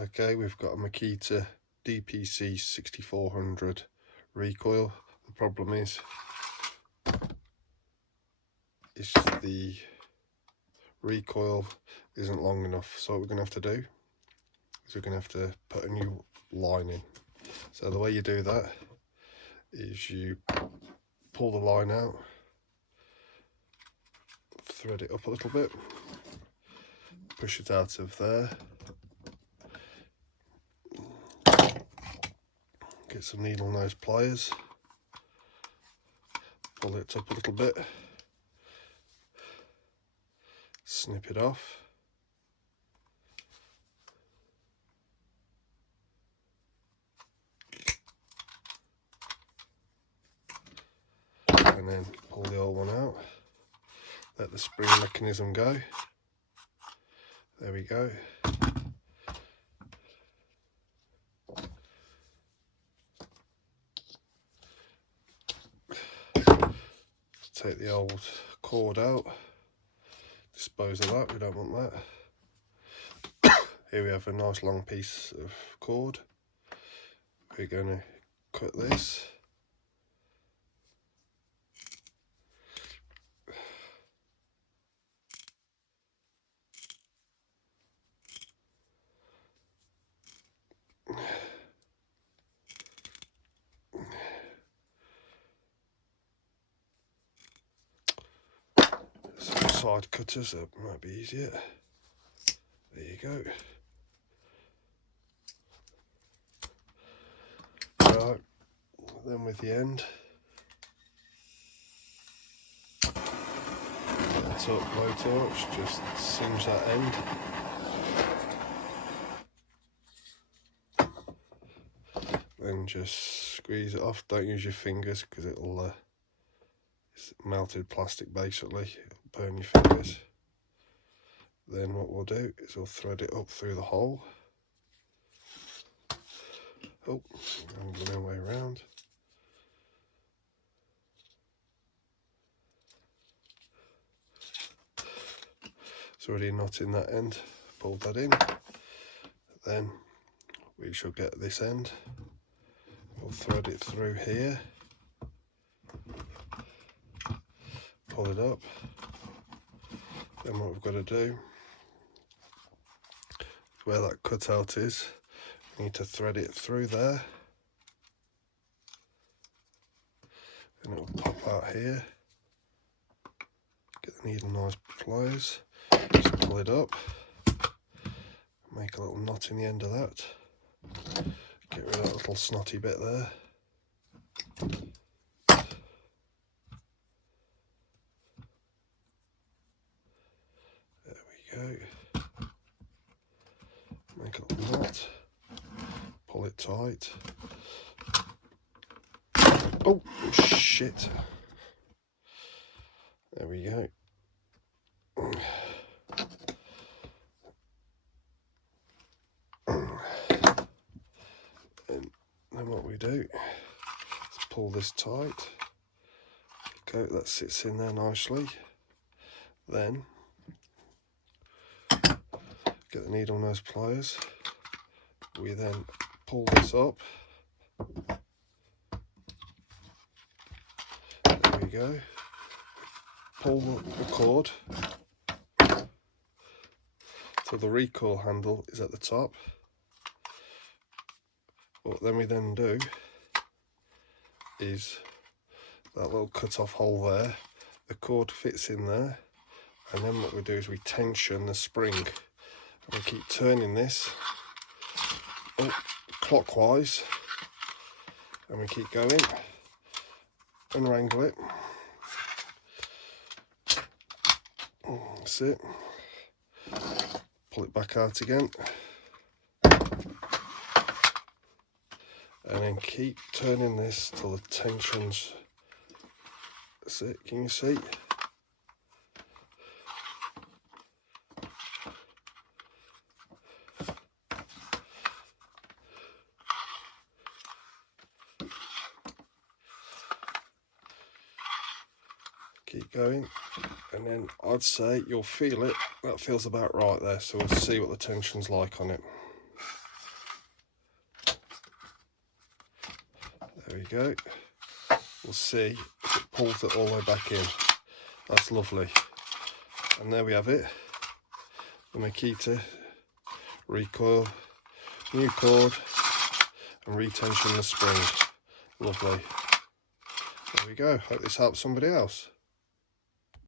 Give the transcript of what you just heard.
Okay, we've got a Makita DPC 6400 recoil. The problem is the recoil isn't long enough, so what we're going to have to do is we're going to have to put a new line in. So the way you do that is you pull the line out, thread it up a little bit, push it out of there, get some needle nose pliers, pull it up a little bit, snip it off, and then pull the old one out, let the spring mechanism go. There we go. Take the old cord out, dispose of that, we don't want that. Here we have a nice long piece of cord. We're going to cut this. Some side cutters, that might be easier. There you go. Right, then with the end, that's up, blowtorch, just singe that end. Then just squeeze it off, don't use your fingers because it'll, it's melted plastic basically, it'll burn your fingers. Then what we'll do is we'll thread it up through the hole. Oh, I'm going the way around. There's already a knot in that end, pulled that in. Then we shall get this end. We'll thread it through here, pull it up. Then what we've got to do, where that cutout is, we need to thread it through there. And it will pop out here. Get the needle nose pliers, just pull it up, make a little knot in the end of that. Get rid of that little snotty bit there. There we go. Make a little knot, pull it tight. Oh, shit. There we go. And then what we do is pull this tight. Okay, that sits in there nicely. Then get the needle nose pliers. We then pull this up. There we go. Pull the cord so the recoil handle is at the top. What then we then do is that little cut off hole there, the cord fits in there, and then what we do is we tension the spring and we keep turning this clockwise, and we keep going, unwrangle it. That's it. Pull it back out again. And then keep turning this till the tension's, that's it, can you see? Keep going, and then I'd say you'll feel it, that feels about right there, so we'll see what the tension's like on it. There we go. We'll see if it pulls it all the way back in. That's lovely. And there we have it. The Makita Recoil, new cord and retension the spring. Lovely. There we go. Hope this helps somebody else.